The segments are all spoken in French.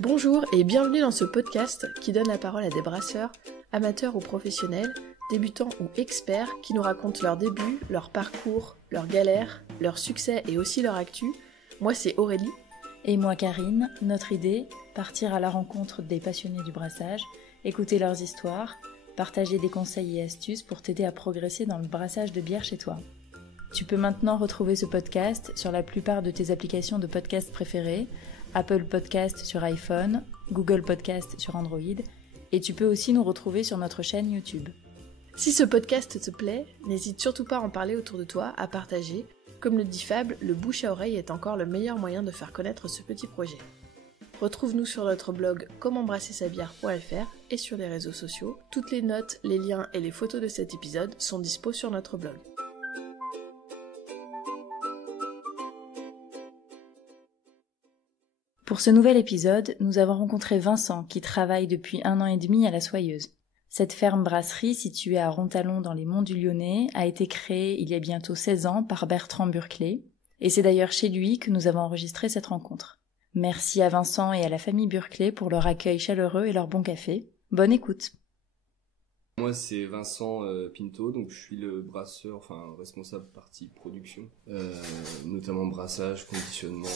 Bonjour et bienvenue dans ce podcast qui donne la parole à des brasseurs, amateurs ou professionnels, débutants ou experts qui nous racontent leurs débuts, leur parcours, leurs galères, leurs succès et aussi leur actu. Moi c'est Aurélie. Et moi Karine. Notre idée, partir à la rencontre des passionnés du brassage, écouter leurs histoires, partager des conseils et astuces pour t'aider à progresser dans le brassage de bière chez toi. Tu peux maintenant retrouver ce podcast sur la plupart de tes applications de podcast préférées, Apple Podcast sur iPhone, Google Podcast sur Android, et tu peux aussi nous retrouver sur notre chaîne YouTube. Si ce podcast te plaît, n'hésite surtout pas à en parler autour de toi, à partager. Comme le dit Fab, le bouche à oreille est encore le meilleur moyen de faire connaître ce petit projet. Retrouve-nous sur notre blog commentbrassersabière.fr et sur les réseaux sociaux. Toutes les notes, les liens et les photos de cet épisode sont dispo sur notre blog. Pour ce nouvel épisode, nous avons rencontré Vincent qui travaille depuis 1 an et demi à la Soyeuse. Cette ferme-brasserie située à Rontalon dans les monts du Lyonnais a été créée il y a bientôt 16 ans par Bertrand Burclé et c'est d'ailleurs chez lui que nous avons enregistré cette rencontre. Merci à Vincent et à la famille Burclé pour leur accueil chaleureux et leur bon café. Bonne écoute. Moi c'est Vincent Pinto, donc je suis le brasseur, responsable partie production, notamment brassage, conditionnement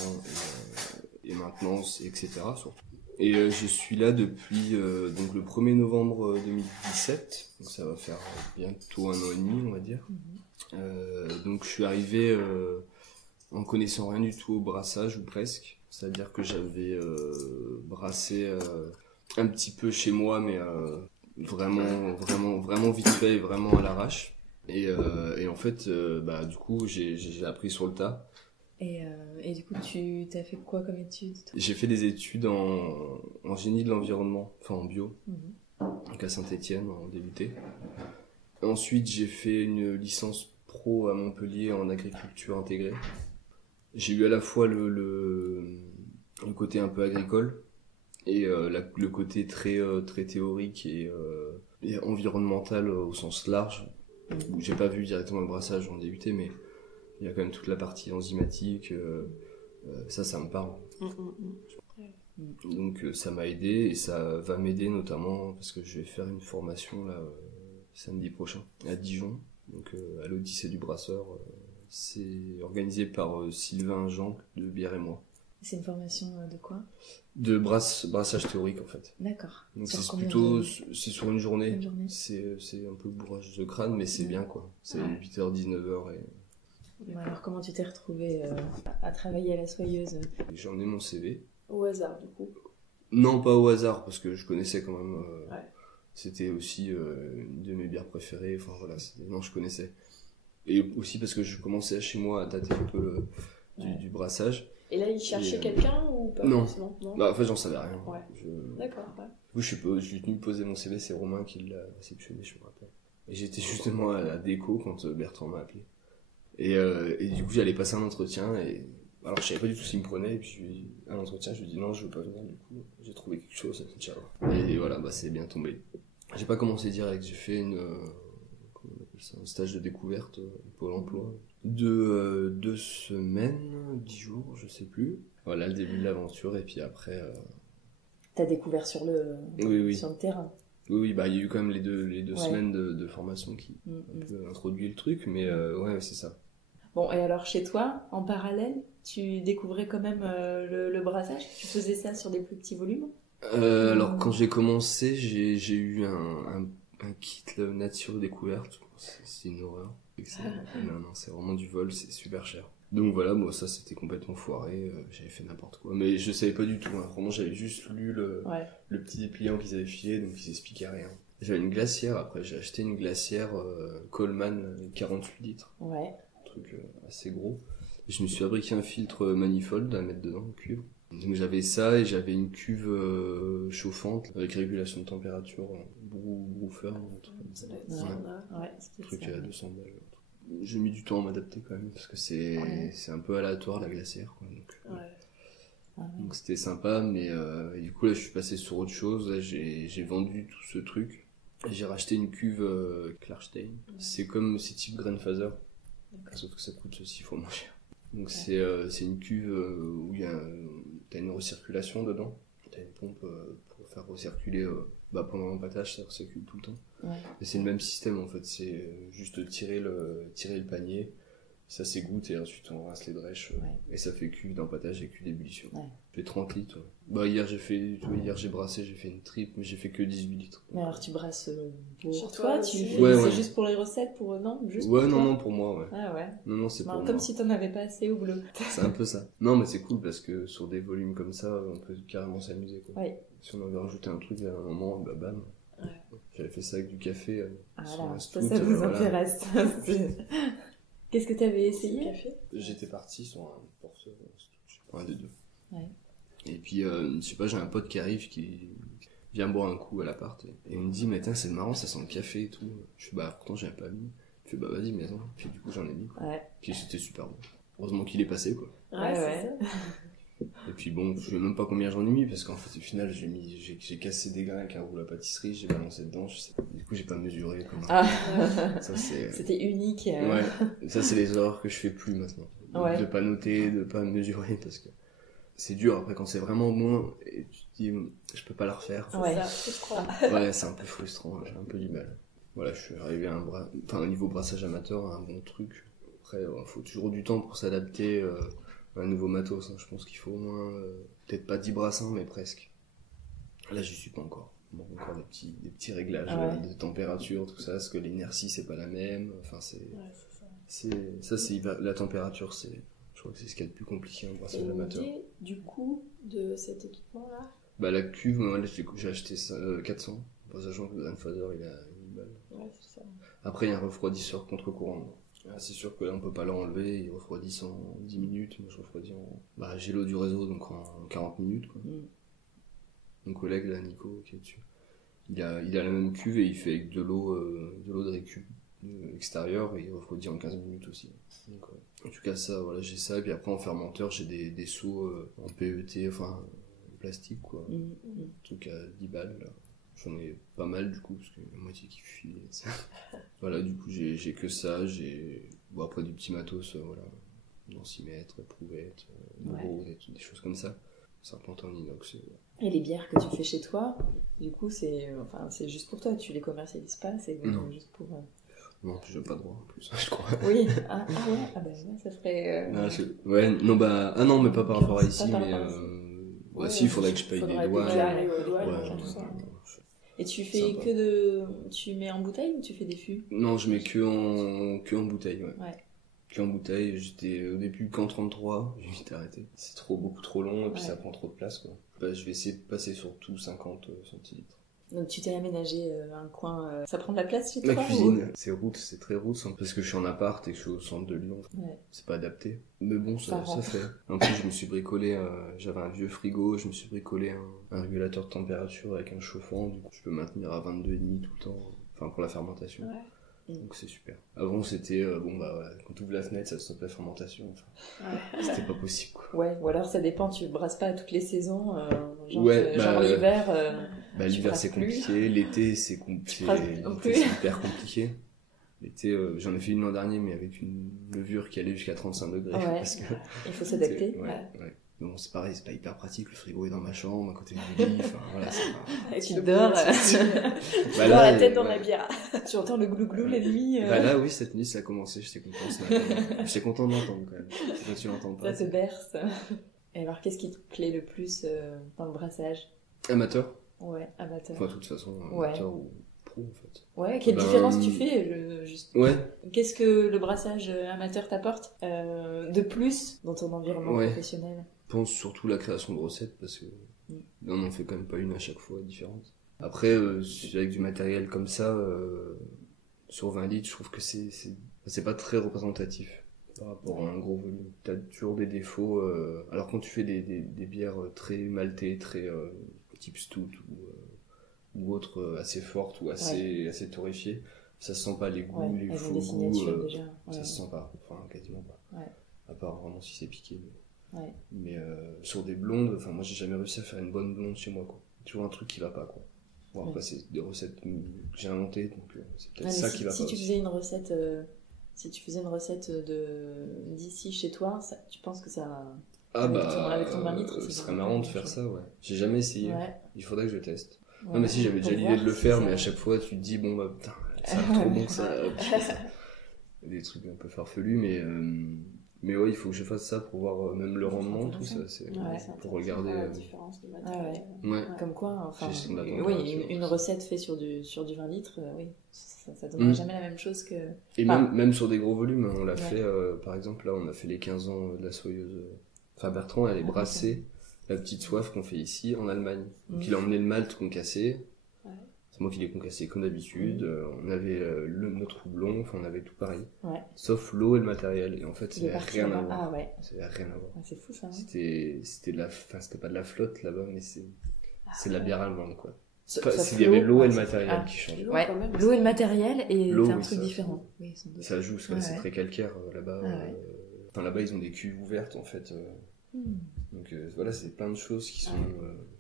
et maintenance, etc. surtout. Et je suis là depuis donc le 1er novembre 2017, donc ça va faire bientôt 1 an et demi on va dire. Donc je suis arrivé en connaissant rien du tout au brassage ou presque, c'est-à-dire que j'avais brassé un petit peu chez moi mais vraiment vite fait et vraiment à l'arrache. Et en fait du coup j'ai appris sur le tas. Et du coup, tu t'as fait quoi comme études? J'ai fait des études en génie de l'environnement, en bio, donc à Saint-Étienne, en DUT. Ensuite, j'ai fait une licence pro à Montpellier en agriculture intégrée. J'ai eu à la fois le côté un peu agricole et le côté très théorique et environnemental au sens large, où j'ai pas vu directement le brassage en DUT, mais il y a quand même toute la partie enzymatique, ça me parle. Donc ça m'a aidé et ça va m'aider notamment parce que je vais faire une formation là samedi prochain à Dijon, donc à l'Odyssée du brasseur. C'est organisé par Sylvain Jean de Bière et moi. C'est une formation de quoi? De brassage théorique en fait. D'accord. Donc c'est sur une journée. C'est un peu bourrage de crâne mais c'est bien quoi. C'est 8h 19h et... Alors comment tu t'es retrouvé à travailler à la Soyeuse? J'ai emmené mon CV. Au hasard du coup? Non, pas au hasard parce que je connaissais quand même. C'était aussi une de mes bières préférées. Non, je connaissais. Et aussi parce que je commençais chez moi à tâter un peu du brassage. Et là, il cherchait quelqu'un ou pas? Non. Forcément, non. En fait, j'en savais rien. Ouais. D'accord. Ouais. Du coup, je suis venu poser mon CV. C'est Romain qui l'a réceptionné, je me rappelle. Et j'étais justement à la déco quand Bertrand m'a appelé. Et du coup j'allais passer un entretien et alors je savais pas du tout s'il me prenait et puis à l'entretien je lui dis non je veux pas venir, du coup j'ai trouvé quelque chose, ciao. Et voilà, c'est bien tombé. J'ai pas commencé direct, j'ai fait un stage de découverte Pôle emploi de 2 semaines, 10 jours je sais plus. Voilà le début de l'aventure et puis après T'as découvert sur le terrain. Oui, il y a eu quand même les deux semaines de formation qui un peu introduit le truc, mais c'est ça. Bon, et alors chez toi, en parallèle, tu découvrais quand même le brassage? Tu faisais ça sur des plus petits volumes? Alors quand j'ai commencé, j'ai eu un kit nature découverte. C'est une horreur. Non, c'est vraiment du vol, c'est super cher. Donc voilà, moi ça c'était complètement foiré, j'avais fait n'importe quoi. Mais je savais pas du tout, vraiment j'avais juste lu le petit dépliant qu'ils avaient filé, donc ils expliquaient rien. J'avais une glacière, après j'ai acheté une glacière Coleman 48 litres. Ouais. Un truc assez gros. Et je me suis fabriqué un filtre manifold à mettre dedans, en cuve. Donc j'avais ça et j'avais une cuve chauffante avec régulation de température, broofer, un truc comme ça. Un truc à 200 balles. J'ai mis du temps à m'adapter quand même parce que c'est un peu aléatoire la glacière quoi, donc c'était sympa mais du coup là je suis passé sur autre chose. Là, j'ai vendu tout ce truc et j'ai racheté une cuve Klarstein. C'est type Grandfather sauf que ça coûte 6 fois moins cher. Donc c'est une cuve où t'as une recirculation dedans t'as une pompe pour faire recirculer pendant l'empâtage, ça recircule tout le temps. Ouais. Et c'est le même système en fait, c'est juste tirer le panier, ça s'égoutte et ensuite on rince les drèches et ça fait cuve d'empâtage et cuve d'ébullition. Ouais. Je fais 30 litres. Hier j'ai brassé, j'ai fait une triple, mais j'ai fait que 18 litres. Mais alors tu brasses pour toi, c'est juste pour les recettes, non juste non, pour moi, ouais. Ah ouais. Non, c'est pour moi. Comme si t'en avais pas assez au boulot. C'est un peu ça. Non, mais c'est cool parce que sur des volumes comme ça, on peut carrément s'amuser, quoi. Ouais. Si on avait rajouté un truc à un moment, bam. Ouais. J'avais fait ça avec du café. Voilà, ça vous intéresse. Qu'est-ce que t'avais essayé? J'étais parti sur un porteur, un des deux. Ouais. Et puis, je sais pas, j'ai un pote qui arrive, qui vient boire un coup à l'appart, et il me dit, mais c'est marrant, ça sent le café et tout. Je fais, pourtant j'avais pas mis. Il fait, vas-y, mais attends. Puis du coup, j'en ai mis. Ouais. Puis c'était super bon. Heureusement qu'il est passé, quoi. Ouais. Et puis bon, je sais même pas combien j'en ai mis, parce qu'en fait, au final, j'ai cassé des grains avec un roule à pâtisserie, j'ai balancé dedans, je sais pas. Du coup, j'ai pas mesuré. Ça, c'était unique. Ouais, ça, c'est les erreurs que je fais plus maintenant. Ouais. De pas noter, de pas mesurer, parce que c'est dur après quand c'est vraiment bon, et tu te dis, je peux pas la refaire. Ouais, ouais, c'est un peu frustrant, j'ai un peu du mal. Voilà, je suis arrivé à au niveau brassage amateur, à un bon truc. Après, faut toujours du temps pour s'adapter un nouveau matos, hein. Je pense qu'il faut au moins peut-être pas 10 brassins mais presque. Là j'y suis pas encore. Bon, encore des petits réglages de température, tout ça, parce que l'inertie c'est pas la même, enfin c'est la température, je crois que c'est ce qu'il y a de plus compliqué en brassage amateur. Et du coût de cet équipement là? La cuve, moi là, j'ai acheté ça, 400, sachant que le Grandfather il a 1000 balles. Ouais, c'est ça. Après il y a un refroidisseur contre-courant. C'est sûr que là on peut pas l'enlever, il refroidit en 10 minutes, moi je refroidis j'ai l'eau du réseau donc en 40 minutes quoi. Mon collègue là, Nico, qui est dessus, il a la même cuve et il fait avec de l'eau de récup extérieure et il refroidit en 15 minutes aussi. Donc, en tout cas ça, voilà, j'ai ça, et puis après en fermenteur j'ai des seaux en PET, enfin en plastique quoi, un truc à 10 balles là. J'en ai pas mal du coup, parce que la moitié qui fuit. Voilà, du coup j'ai que ça, j'ai après du petit matos, voilà, densimètre, éprouvette, gros, des choses comme ça. Serpente en inox. Et les bières que tu fais chez toi, du coup c'est juste pour toi, tu les commercialises pas, c'est juste pour... Non, puis j'ai pas droit en plus, je crois. Oui, ça ferait... non, mais pas par rapport à ici, mais... si, il faudrait que je paye des douanes. Et tu fais tu mets en bouteille ou tu fais des fûts? Non, je mets que en bouteille, ouais. En bouteille, j'étais au début qu'en 33, j'ai vite arrêté. C'est beaucoup trop long et puis ça prend trop de place quoi. Je vais essayer de passer sur tout 50 centilitres. Donc tu t'es aménagé un coin, ça prend de la place chez toi? Ma cuisine, c'est très route parce que je suis en appart et que je suis au centre de Lyon. Ouais. C'est pas adapté. Mais bon, ça fait. En plus, je me suis bricolé, j'avais un vieux frigo, je me suis bricolé un régulateur de température avec un chauffant, du coup je peux maintenir à 22,5 tout le temps, enfin pour la fermentation. Ouais. Donc c'est super. Avant c'était quand tu ouvres la fenêtre ça stoppe la fermentation. C'était pas possible quoi. Ouais, ou alors ça dépend, tu brasses pas à toutes les saisons. Genre l'hiver. L'hiver c'est compliqué, l'été c'est hyper compliqué. L'été j'en ai fait une l'an dernier mais avec une levure qui allait jusqu'à 35 degrés. Parce que il faut s'adapter. Ouais. Mais bon, c'est pareil, c'est pas hyper pratique, le frigo est dans ma chambre, à côté du lit, enfin voilà, c'est pas... Et tu dors, dans la tête dans la bière. Tu entends le glou-glou la nuit. Là, oui, cette nuit, ça a commencé, j'étais content ce matin. J'étais content de l'entendre, quand même. Quand tu l'entends pas. Ça te berce. Et alors, qu'est-ce qui te plaît le plus dans le brassage? Amateur? Ouais, amateur. Enfin, de toute façon, amateur ou pro, en fait. Ouais, quelle différence tu fais, juste... Ouais. Qu'est-ce que le brassage amateur t'apporte de plus dans ton environnement professionnel? Je pense surtout la création de recettes parce que on n'en fait quand même pas une à chaque fois différente. Après, avec du matériel comme ça, sur 20 litres, je trouve que c'est pas très représentatif par rapport à un gros volume. T'as toujours des défauts. Alors quand tu fais des bières très maltées, très type stout ou autres assez fortes ou assez torréfiées, ça se sent pas les goûts, les faux goûts. Ça se sent pas, enfin quasiment pas. Ouais. À part vraiment si c'est piqué. Mais sur des blondes, enfin moi j'ai jamais réussi à faire une bonne blonde chez moi quoi. Toujours un truc qui va pas quoi. Bon après c'est des recettes que j'ai inventées donc c'est peut-être ça qui va pas. Si tu faisais une recette d'ici chez toi, tu penses que ça Ah avec ton 20 litres, ce c'est serait vraiment marrant de quelque faire chose. ça, ouais. J'ai jamais essayé. Ouais. Il faudrait que je teste. Ouais. Non, mais si, j'avais Pour déjà l'idée voir de le si faire, ça- mais à chaque fois, tu te dis, bon, bah, putain, ça a l'air trop bon, ça. Des trucs un peu farfelus, mais ouais, il faut que je fasse ça pour voir même le rendement, tout ça, c'est pour regarder la différence de matériel. Ouais. Comme quoi, enfin, Gestion de la oui, température. une recette faite sur du 20 litres, oui, ça donnera jamais la même chose que... Et Enfin, même sur des gros volumes, hein, on l'a Ouais. fait, par exemple, là, on a fait les 15 ans de la soyeuse. Enfin, Bertrand, elle est brassée, la petite soif qu'on fait ici, en Allemagne. Donc, il a emmené le malt concassé. Ouais. C'est moi qui l'ai concassé comme d'habitude. On avait notre houblon, enfin, on avait tout pareil. Ouais. Sauf l'eau et le matériel. Et en fait, Il est ça parti n'avait rien là-bas. à voir. Ah ouais. Ça n'avait rien à voir. Ouais, c'est fou ça. Hein. C'était pas de la flotte là-bas, mais c'est de la bière allemande, quoi. Sauf Il y avait l'eau et le ouais, matériel ah. qui changeaient. Ouais, quand même, l'eau et le matériel et L'eau, c'est un oui, truc ça. différent. Oui, sans doute. Ça joue, parce que Ouais, c'est ouais. très calcaire là-bas. Ah ouais. Enfin, là-bas, ils ont des cuves ouvertes, en fait. Donc voilà, c'est plein de choses qui sont...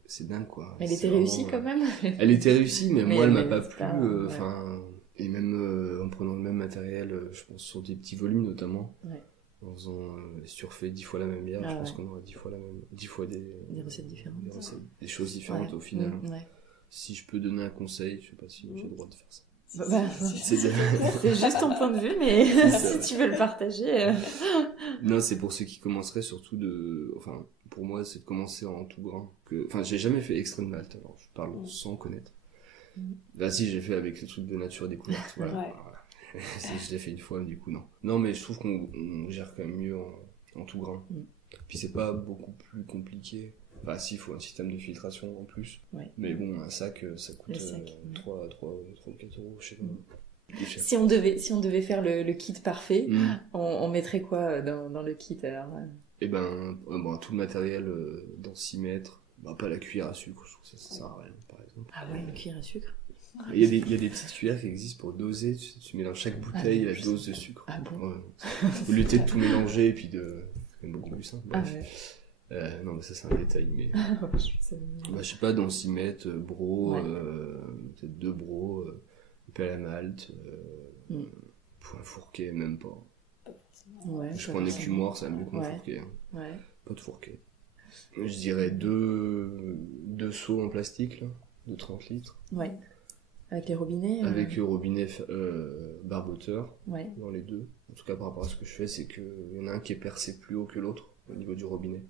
c'est dingue, quoi. Elle C'est était vraiment, réussie quand même. Elle était réussie, mais moi, elle m'a pas c'est plu. pas- Enfin, et même en prenant le même matériel, je pense sur des petits volumes notamment, Ouais. en faisant si tu refais 10 fois la même bière, Ah je pense ouais. qu'on aura 10 fois la même, 10 fois des recettes différentes. des choses différentes Ouais. au final. Ouais. Si je peux donner un conseil, je sais pas si j'ai le droit de faire ça. Bah, C'est c'est juste ton point de vue, mais ça. si tu veux le partager. Non, c'est pour ceux qui commenceraient surtout enfin, pour moi, c'est de commencer en tout grain. Enfin, j'ai jamais fait extrême malt, alors je parle sans connaître. Bah si, j'ai fait avec les trucs de nature découverte, voilà. Ouais. Voilà. Je l'ai fait une fois, du coup, non. Non, mais je trouve qu'on gère quand même mieux en tout grain. Puis c'est pas beaucoup plus compliqué. Enfin, si, il faut un système de filtration en plus. Ouais. Mais bon, un sac, ça coûte Le sac, 3 ou 4 euros, je sais pas. C'est cher. Si on devait faire le kit parfait, on mettrait quoi dans le kit alors Et ben, tout le matériel dans 6 mètres. Bah, pas la cuillère à sucre, je trouve que ça sert à rien, par exemple. Ah ouais, une cuillère à sucre. Il y a des petites cuillères qui existent pour doser. Tu mets dans chaque bouteille la dose de sucre. Ah bon. Ouais. Au lieu de tout mélanger et puis de... C'est quand même beaucoup plus simple. Ah Bref. ouais. Non, mais ça, c'est un détail. Mais bah, je sais pas, dans 6 mètres, bro, Ouais. peut-être 2 bros, pelle à malt, pour un fourquet, même pas. Ouais, Je prends un écumoire, ça va mieux qu'un fourquet. Hein. Ouais. Pas de fourquet. Je dirais deux seaux en plastique, là, de 30 litres. Ouais. Avec les robinets. Avec robinet barboteur Ouais. dans les deux. En tout cas, par rapport à ce que je fais, c'est qu'il y en a un qui est percé plus haut que l'autre au niveau du robinet.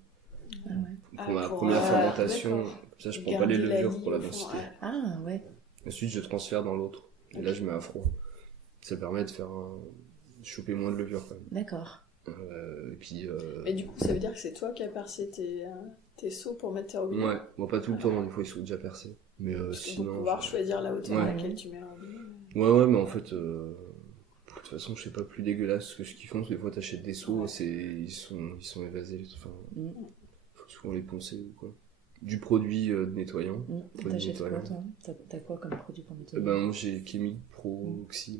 Ah ouais. Pour ma pour, première fermentation, d'accord. comme ça je prends pas les Garder la levures ligne pour la au fond, densité. ouais. Ah ouais. Ensuite, je transfère dans l'autre. Et là, je mets à froid. Ça permet de faire choper moins de levure quand même. D'accord. Et puis... Mais du coup, ça veut dire que c'est toi qui as percé tes seaux pour mettre tes robinets. Ouais, bon, pas tout le temps, des fois ils sont déjà percés. Mais Parce que sinon... pour pouvoir choisir la hauteur à Ouais. laquelle tu mets le robinet. Ouais, mais en fait, de toute façon, je sais pas, plus dégueulasse que ce qu'ils font. Des fois, t'achètes des seaux, ils sont évasés. Enfin, faut souvent les poncer ou quoi. Du produit nettoyant. Produit T'achètes quoi nettoyant. toi T'as quoi comme produit pour Eh nettoyer ben, moi, j'ai Chemic Pro Oxy.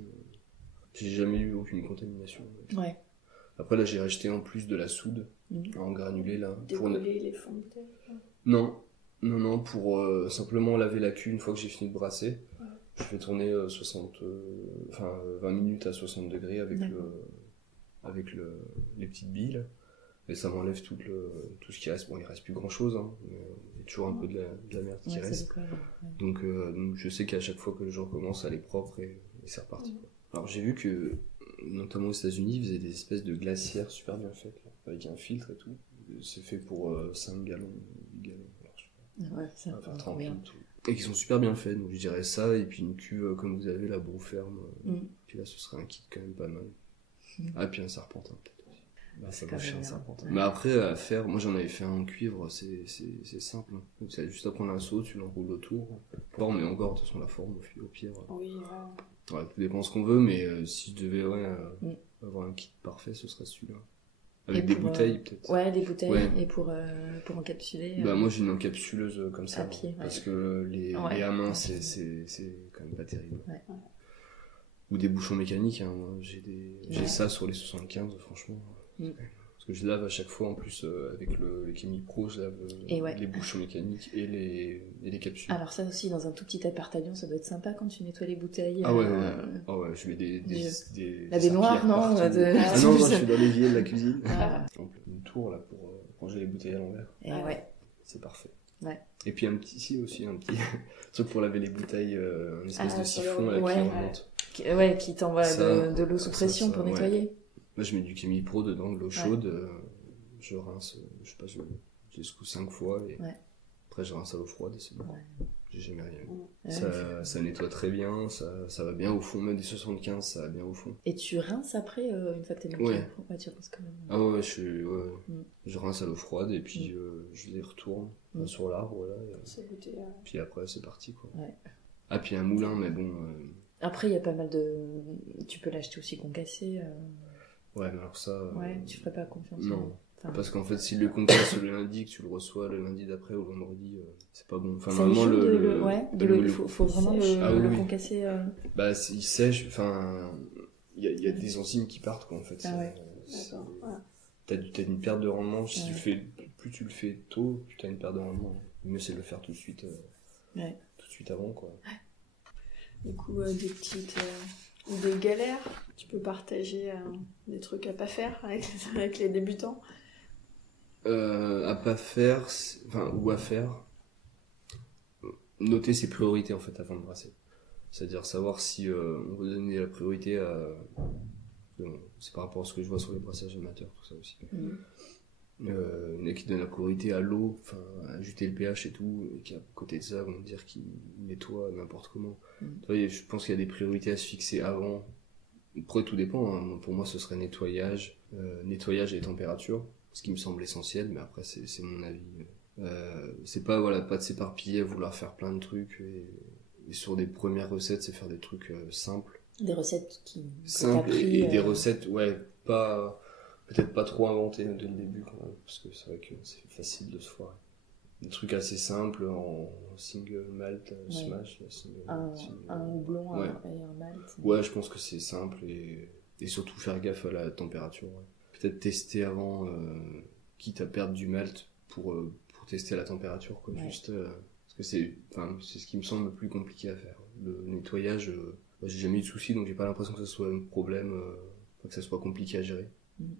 J'ai jamais eu aucune contamination. Ouais. Après, là, j'ai racheté en plus de la soude en granulé, là. Décoller les fonds de bouteille. Non, pour simplement laver la cuve une fois que j'ai fini de brasser. Je fais tourner 20 minutes à 60 degrés avec les petites billes. Et ça m'enlève tout ce qui reste. Bon, il reste plus grand chose, hein, mais il y a toujours un peu de la merde qui reste. Donc je sais qu'à chaque fois que je recommence, elle est propre et c'est reparti. Quoi. Alors j'ai vu que, notamment aux États-Unis, ils faisaient des espèces de glacières super bien faites, là, avec un filtre et tout. C'est fait pour 5 gallons, 10 gallons. Alors, je sais pas, Ouais, ça ça va faire va 30 bien. litres. Et qui sont super bien faits, donc je dirais ça, et puis une cuve comme vous avez, la Brou Ferme. Puis là, ce serait un kit quand même pas mal. Ah, puis un serpentin peut-être aussi. Bah, ça va chier un serpentin. Mais après, à faire, moi j'en avais fait un en cuivre, c'est simple. Hein. Donc, c'est juste à prendre un seau, tu l'enroules autour. Forme et encore, de toute façon, la forme, au pire. Oui, Ouais, tout dépend ce qu'on veut, mais si je devais avoir un kit parfait, ce serait celui-là. Avec Et des pour, bouteilles, peut-être. Ouais, des bouteilles. Ouais. Et pour encapsuler. Bah, moi j'ai une encapsuleuse comme ça. À pied, ouais. Parce que les à main, c'est quand même pas terrible. Ouais. Ou des bouchons mécaniques, hein. Moi, j'ai ça sur les 75, franchement. Parce que je lave à chaque fois, en plus, avec le Chemic Pro, je lave les bouchons mécaniques et les capsules. Alors ça aussi, dans un tout petit appartement, ça doit être sympa quand tu nettoies les bouteilles. Ah ouais, je mets des la baignoire, non partout. de... Ah non, moi je suis dans l'évier de la cuisine. Ah. Une tour là pour ranger les bouteilles à l'envers. Et ouais. C'est parfait. Ouais. Et puis un petit truc pour laver les bouteilles, un espèce de siphon là, ouais. qui remonte. Qui t'envoie de l'eau sous pression pour nettoyer. Moi je mets du Camille Pro dedans, de l'eau chaude, je rince, je sais pas, je secoue 5 fois et après je rince à l'eau froide et c'est bon. Ouais. J'ai jamais rien eu. Ça nettoie très bien, ça va bien au fond, même des 75 ça va bien au fond. Et tu rinces après une fois que t'es mis ouais. Tu rinces quand même. Ah ouais, je rince à l'eau froide et puis je les retourne sur l'arbre là. Puis après c'est parti quoi. Ouais. Ah puis un moulin mais bon. Après il y a pas mal de. Tu peux l'acheter aussi concassé. Ouais mais alors ça. Ouais, tu ferais pas confiance. Non. Parce qu'en fait, si le concasse le lundi, que tu le reçois le lundi d'après ou le vendredi, c'est pas bon. Enfin, normalement, il faut vraiment le concasser. Bah, il sèche, enfin, il y a des enzymes qui partent, quoi, en fait. T'as une perte de rendement. Si plus tu le fais tôt, plus t'as une perte de rendement. Le mieux, c'est de le faire tout de suite avant, quoi. Du coup, des petites ou des galères, tu peux partager des trucs à pas faire avec les débutants. À pas faire, ou à faire, noter ses priorités en fait avant de brasser. C'est-à-dire savoir si on veut donner la priorité à. C'est par rapport à ce que je vois sur les brassages amateurs, tout ça aussi. Il y en a qui donnent la priorité à l'eau, à ajuster le pH et tout, et qui à côté de ça vont dire qu'ils nettoient n'importe comment. Tu vois, je pense qu'il y a des priorités à se fixer avant. Après tout dépend, hein. Pour moi ce serait nettoyage et température. Ce qui me semble essentiel, mais après c'est mon avis. C'est pas de s'éparpiller à vouloir faire plein de trucs et sur des premières recettes c'est faire des trucs simples. Des recettes simples et des recettes peut-être pas trop inventées dès le début quand même, parce que c'est vrai que c'est facile de se foirer. Des trucs assez simples en single malt smash. Un houblon et un malt. Ouais, je pense que c'est simple et surtout faire gaffe à la température. Ouais. Peut-être tester avant, quitte à perdre du malt pour tester la température, quoi. Juste parce que c'est ce qui me semble le plus compliqué à faire. Le nettoyage, j'ai jamais eu de soucis, donc j'ai pas l'impression que ce soit un problème, que ça soit compliqué à gérer.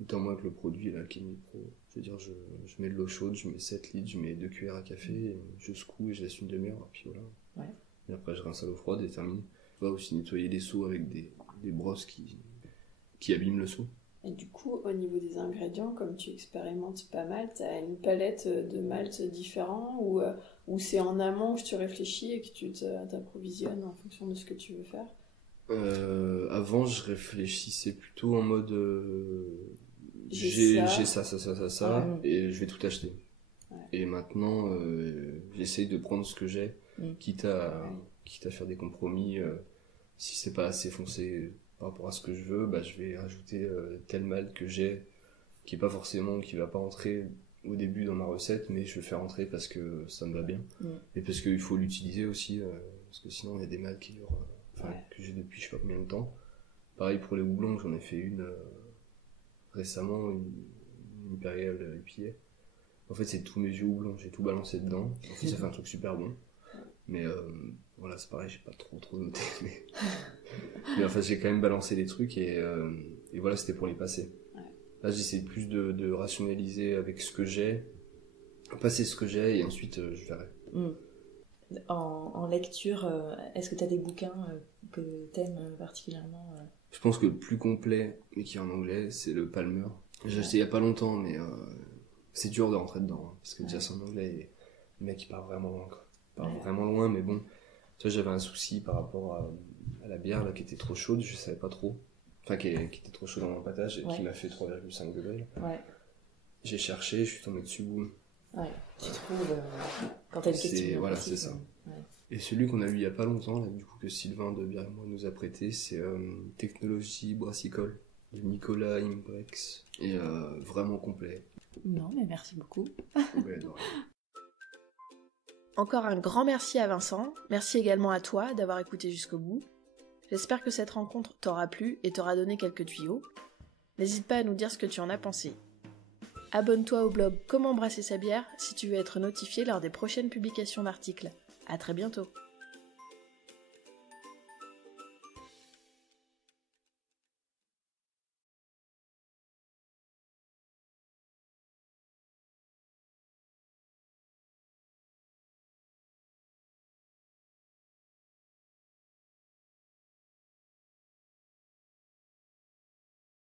Autant moins que le produit, là, le Camille Pro. Je veux dire, je mets de l'eau chaude, je mets 7 litres, je mets 2 cuillères à café, et je secoue et je laisse une demi-heure, et puis voilà. Ouais. Et après je rince à l'eau froide et terminé. Je vais aussi nettoyer les seaux avec des brosses qui abîment le seau. Et du coup, au niveau des ingrédients, comme tu expérimentes pas mal, tu as une palette de maltes différents ou c'est en amont que tu réfléchis et que tu t'approvisionnes en fonction de ce que tu veux faire? Avant, je réfléchissais plutôt en mode j'ai ça, et je vais tout acheter. Ouais. Et maintenant, j'essaye de prendre ce que j'ai, quitte à faire des compromis. Si c'est pas assez foncé par rapport à ce que je veux, je vais rajouter tel malt que j'ai qui va pas entrer au début dans ma recette, mais je vais le faire entrer parce que ça me va bien et parce qu'il faut l'utiliser aussi, parce que sinon il y a des malts qui durent que j'ai depuis je sais pas combien de temps. Pareil pour les houblons, j'en ai fait une récemment, une impériale IPA. En fait c'est tous mes vieux houblons, j'ai tout balancé dedans, en fait ça fait un truc super bon, mais voilà, c'est pareil, j'ai pas trop noté, mais en fait j'ai quand même balancé les trucs et voilà, c'était pour les passer. Là j'essaie plus de rationaliser avec ce que j'ai, passer ce que j'ai et ensuite je verrai. En lecture, est-ce que tu as des bouquins que t'aimes particulièrement Je pense que le plus complet, mais qui est en anglais, c'est le Palmer. J'ai acheté il y a pas longtemps, mais c'est dur de rentrer dedans, hein, parce que déjà c'est en anglais et le mec il part vraiment loin, quoi. Vraiment loin, mais bon, tu vois, j'avais un souci par rapport à la bière là, qui était trop chaude, je savais pas trop, qui était trop chaude dans l'empâtage et qui m'a fait 3,5 degrés. J'ai cherché, je suis tombé dessus, boum. Tu trouves quand t'as une question. Voilà, c'est ça. Et celui qu'on a lu il y a pas longtemps, là, du coup, que Sylvain de Bière et moi nous a prêté, c'est Technologie brassicole de Nicolas Imbrex, et vraiment complet. Non, mais merci beaucoup. Encore un grand merci à Vincent, merci également à toi d'avoir écouté jusqu'au bout. J'espère que cette rencontre t'aura plu et t'aura donné quelques tuyaux. N'hésite pas à nous dire ce que tu en as pensé. Abonne-toi au blog Comment brasser sa bière si tu veux être notifié lors des prochaines publications d'articles. À très bientôt.